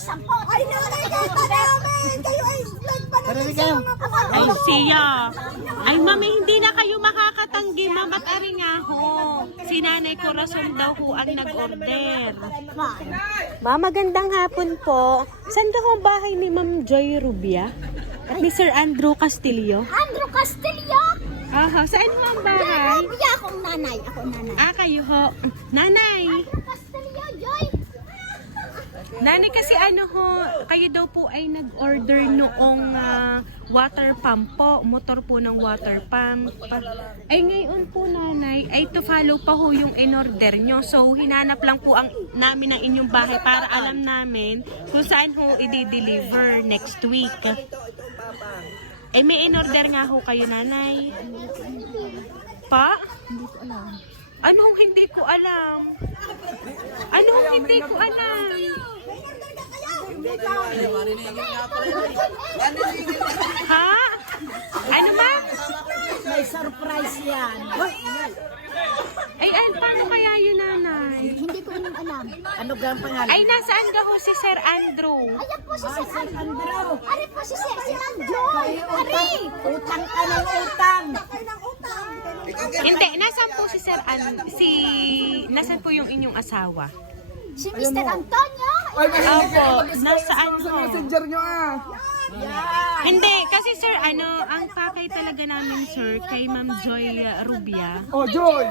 sampot. Ay, nanay, kanta namin! Kayo ay nagpanagin sa mga kapatid. Ay, siya. Ay, mami, hindi na kayo makakatanggi, ma'am. At ari nga ho, si Nanay Corazon daw ho ang nag-order. Ma, magandang hapon po. Saan daw ang bahay ni Ma'am Joy Rubia? At ni Sir Andrew Castillo? Andrew Castillo! Aha, saan mo ang bahay? Rubia, akong nanay. Ako nanay. Ah, kayo ho. Nanay. Andrew Castillo, Joy! Nanay, kasi ano ho, kayo daw po ay nag-order noong water pump po, motor po ng water pump. Ay ngayon po nanay, ay to follow pa ho yung in-order nyo. So hinanap lang po namin ang inyong bahay para alam namin kung saan ho i-deliver next week. Eh may in-order nga ho kayo nanay. Pa? Hindi ko alam. Anong hindi ko alam? Anong hindi ko alam? Ha? Ano ba? May surprise yan. Ay, paano kaya yun, nanay? Hindi ko alam. Ano ga ang pangalan? Ay, nasaan ka ho si Sir Andrew? Ayan po si Sir Andrew. Ari po si Sir Joy. Ari! Utang ka ng utang. Hindi, nasaan po si Sir nasaan po yung inyong asawa? Si Mr. Antonio. Opo, nasaan ho? Messenger nyo ah. Hindi, kasi sir, ang pakay talaga namin sir, kay Ma'am Joy Rubia. Oh, Joy!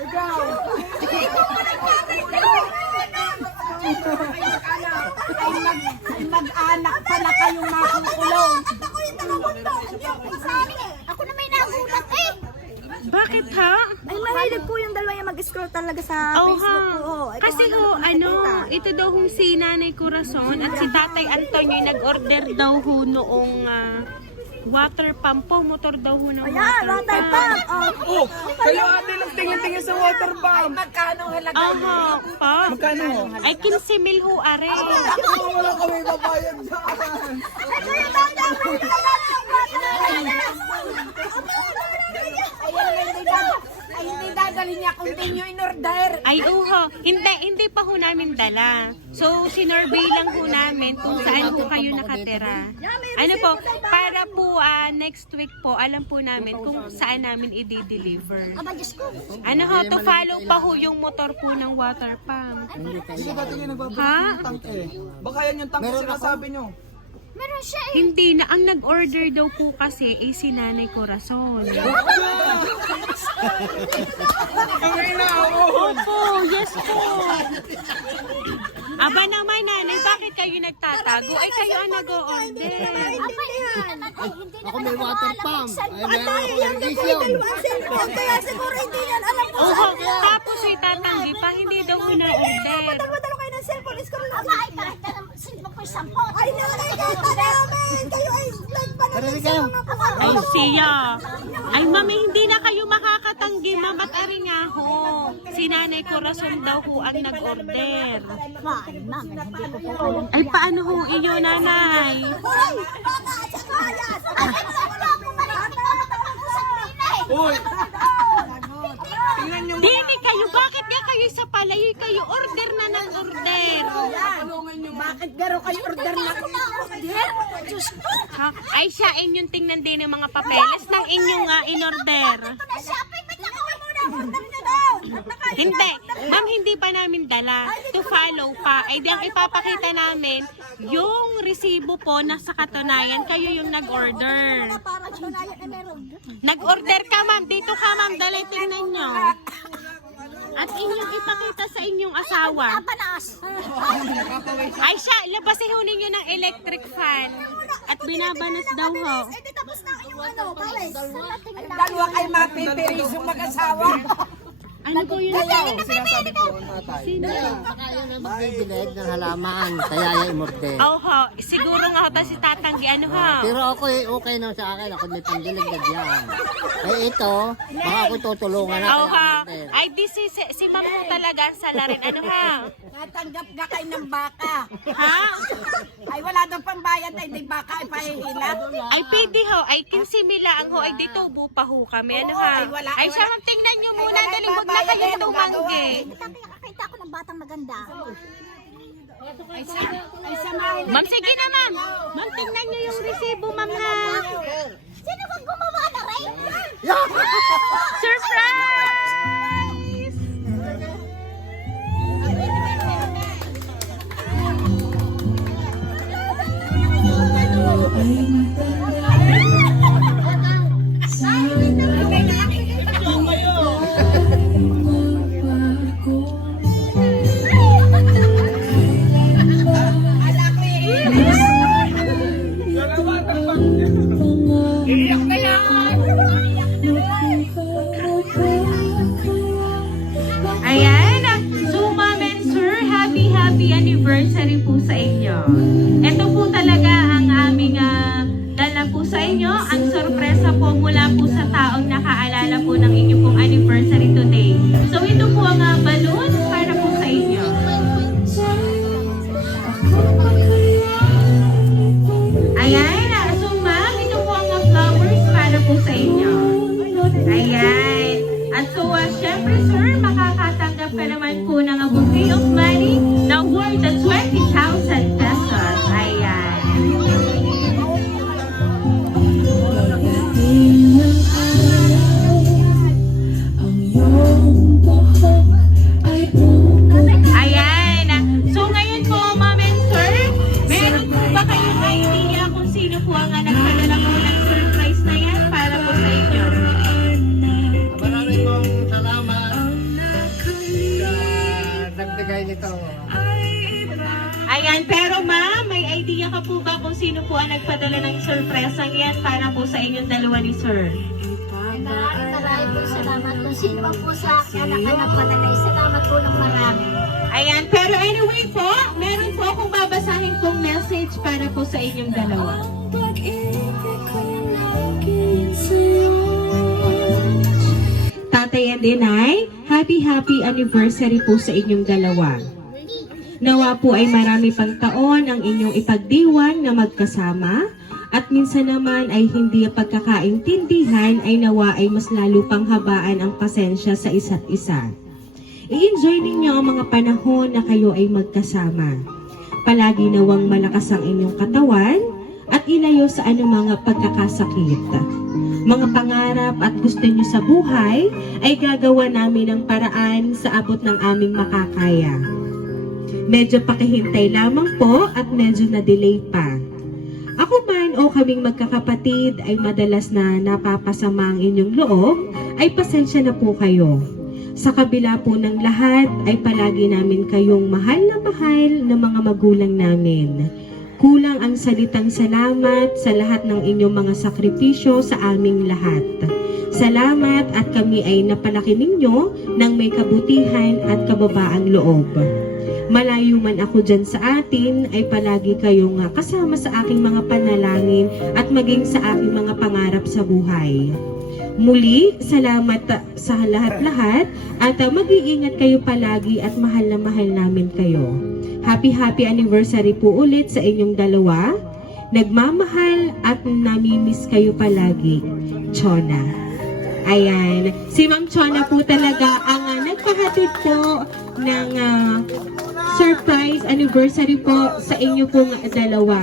Ikaw! Ay mag-anak pala kayong makukulong. Ako na may nagulat eh. Bakit ha? Ay, mahilig po yung dalawa yung mag-scroll talaga sa Oh, Facebook ha. po. Ito Kasi ho, ito daw hong si Nanay Corazon at si Tatay Antonio ay nag-order daw ho noong water pump po, motor daw ho ng Ayan, water pump. Oh, kayo ate lang tingin-tingin sa water pump. Magkano halaga? Aha, pa. Magkano ho? Ay, 15 mil ho, are. Wala kami babayad dyan. Ay hindi dadali niya continue in order. Ay, uho. Hindi pa ho namin dala. So, sinurbay lang ho namin kung saan ho kayo nakatira. Ano po, para po next week po, alam po namin kung saan namin i-deliver. Aba, Diyos ko. Ano ho, to follow pa ho yung motor po ng water pump. Hindi ba tingin nagbabalik Ha? ng tank eh? Baka yan yung tank na sinasabi nyo. Meron siya eh. Hindi na, ang nag-order daw po kasi ay si Nanay Corazon. Ang ina ako! Opo, yes po. Aba naman nanay, bakit kayo nagtatago? Ay kayo ang nag-order. Ako may water pump. Ay, meron ako cellphone. Kaya siguro hindi yan alam ko Oho, saan yan. tapos ay tatanggi pa, hindi daw ho na-order. Dalawa-dalawa kayo ng cellphone. Scroll lang. Aba, ay kahit na sino po yung sampot. Ay, nanay, kanta namin. Kayo ay nagpanagin sa mga kapatid. Ay siya. Ay mami, hindi na kayo makakatanggi, ma'am. At ari nga ho, si Nanay Corazon daw ho ang nag-order. Ma'am, hindi ko po alam. Ay paano ho iyo, nanay? Hoy! Baka sa kayas! Wala po marinig ako nakapag-usap din eh! Uy! Tingnan nyo Dini kayo, bakit nga kayo sa palayoy kayo? Order na ng order. Bakit garo kayo order na? Diyos ko! Ha? Ay siya, inyong tingnan din yung mga papeles ng inyong in-order. Ito na shopping! Ba't nakuha mo na? Order niyo daw! Hindi. Ma'am, hindi pa namin dala. To follow pa. Ay, di ang ipapakita namin, yung resibo po na sa katunayan, kayo yung nag-order. Para tunayan na meron. Nag-order ka, ma'am. Dito ka, ma'am. Dali, tingnan nyo. At inyong ipakita sa inyong asawa. Panas! Ay siya, labasin ho ninyo ng electric fan. At binabanas daw ho. Eh, di tapos na yung ano, pawis. Dalawa kayo mapipirisong mag-asawa. Ano po yun? sinasabi ko, tatay. Baka yun ang magbibilig ng halaman, kaya yung imorte. Oho, siguro nga ho ta si tatanggi. Ano ha? Pero ako okay na sa akin, ako may pandilig na diyan. Eh ito, baka ako tutulungan na Oho, kaya imorte. ay di si ma'am ho talaga ang salarin. Ano ha? Natanggap ka kayo ng baka. Ha? Ay wala daw pambayad ay di baka ay pahihila. Ay pwede ho, ay 15 mila ang ho, ay di tubo pa ho kami. Ano ha? ay wala, Ay siya ma'am, tingnan nyo muna, wala dali wag na babayad kayo yan, tumanggi. Nakakita ako ng batang maganda. Ay, samahin na. Ma'am, sige na, ma'am. Ma'am, tingnan niyo yung resibo, ma'am, ha. Sino bang gumawa na rin? Surprise! Iyak na yan! Ayan. So, ma'am and sir, happy anniversary po sa inyo. Ito po talaga ang aming dala po sa inyo. Ang sorpresa po mula po sa taong nakaalala po ng inyong pong anniversary today. So, ito po ang balloon para po sa inyo. Ayan. So, ma'am, ito po ang flowers para po sa inyo. Ayan. At so, syempre, sir, makakatanggap ka naman po ng bouquet of money na worth 20,000 pesos. Ayan. Ayan. So, ngayon po, ma'am and sir, meron po ba kayong idea kung sino po ang nagpadala po ng surprise na yan para po sa inyo? Maraming pong salamat sa nagbigay nito. Ayan, pero ma'am, may idea ka po ba kung sino po ang nagpadala ng surpresang yan para po sa inyong dalawa ni sir? Maraming po salamat kung sino bang po sa anak-anak panalay. Salamat po ng marami. Ayan, pero anyway po, meron po akong babasahin pong message para po sa inyong dalawa. Tatay and Inay, happy anniversary po sa inyong dalawa. Nawa po ay marami pang taon ang inyong ipagdiwang na magkasama at minsan naman ay hindi pagkakaintindihan ay nawa ay mas lalo pang habaan ang pasensya sa isa't isa. I-enjoy ninyo ang mga panahon na kayo ay magkasama. Palagi nawang malakas ang inyong katawan at ilayo sa anumang pagkakasakit. Mga pangarap at gusto nyo sa buhay ay gagawa namin ng paraan sa abot ng aming makakaya. Medyo pakihintay lamang po at medyo na-delay pa. Ako man o kaming magkakapatid ay madalas na napapasama ang inyong loob, ay pasensya na po kayo. Sa kabila po ng lahat ay palagi namin kayong mahal na mga magulang namin. Kulang ang salitang salamat sa lahat ng inyong mga sakripisyo sa aming lahat. Salamat at kami ay napalaki ninyo ng may kabutihan at kababaang loob. Malayo man ako dyan sa atin, ay palagi kayong kasama sa aking mga panalangin at maging sa aking mga pangarap sa buhay. Muli, salamat sa lahat-lahat at mag-iingat kayo palagi at mahal na mahal namin kayo. Happy anniversary po ulit sa inyong dalawa. Nagmamahal at namimiss kayo palagi. Chona. Ayan. Si Ma'am Chona po talaga ang nagpahatid po ng surprise anniversary po sa inyo pong dalawa.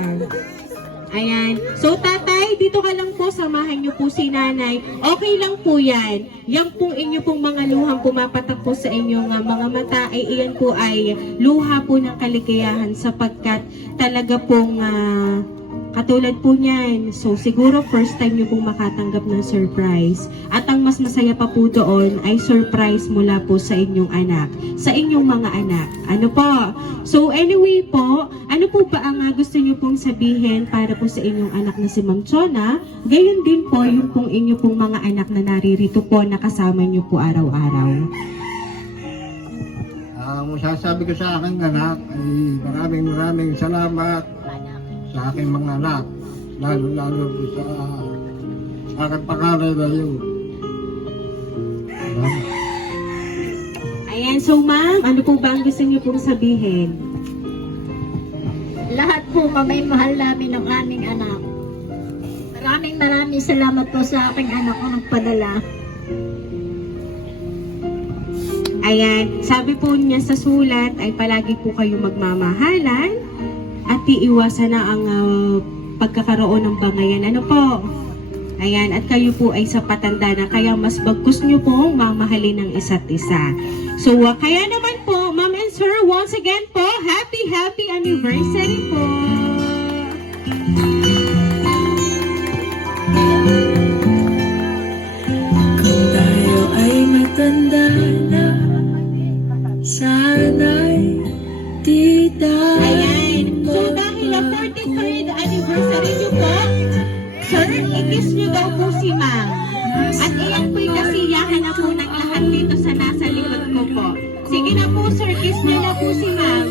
Ayan. So, tatay, dito ka lang po. Samahan niyo po si nanay. Okay lang po yan. Yan pong inyo pong mga luhang pumapatak po sa inyong mga mata ay iyan po ay luha po ng kaligayahan sapagkat talaga pong katulad po niyan. So, siguro first time niyo pong makatanggap ng surprise. At ang mas masaya pa po doon ay surprise mula po sa inyong anak. Sa inyong mga anak. Ano po? So, anyway po, ano po ba ang gusto niyo pong sabihin para po sa inyong anak na si Ma'am Chona? Gayon din po yung pong inyo pong mga anak na naririto po na kasama niyo po araw-araw. Ang masasabi ko sa aking anak ay maraming salamat sa aking mga anak, lalo sa aking pangalan na yun. Ayan, so ma'am, ano po ba ang gusto niyo pong sabihin? Lahat po mamay mahal namin ng aming anak. Maraming salamat po sa aking anak ko nagpadala. Ayan, sabi po niya sa sulat ay palagi po kayo magmamahalan nating iwasan na ang pagkakaroon ng bangayan. Ano po? Ayan, at kayo po ay sa patanda na, kaya mas bagkus nyo pong mamahalin ng isa't isa. So, kaya naman po, ma'am and sir, once again po, happy anniversary po! Kung tayo ay matanda na, sana'y di tayo. Ayan, so dahil na 43rd anniversary nyo po, sir, i-kiss nyo daw po si ma'am. At iyan po'y kasiyahan na po ng lahat dito sa nasa likod ko po. Sige na po sir, kiss nyo na po si ma'am.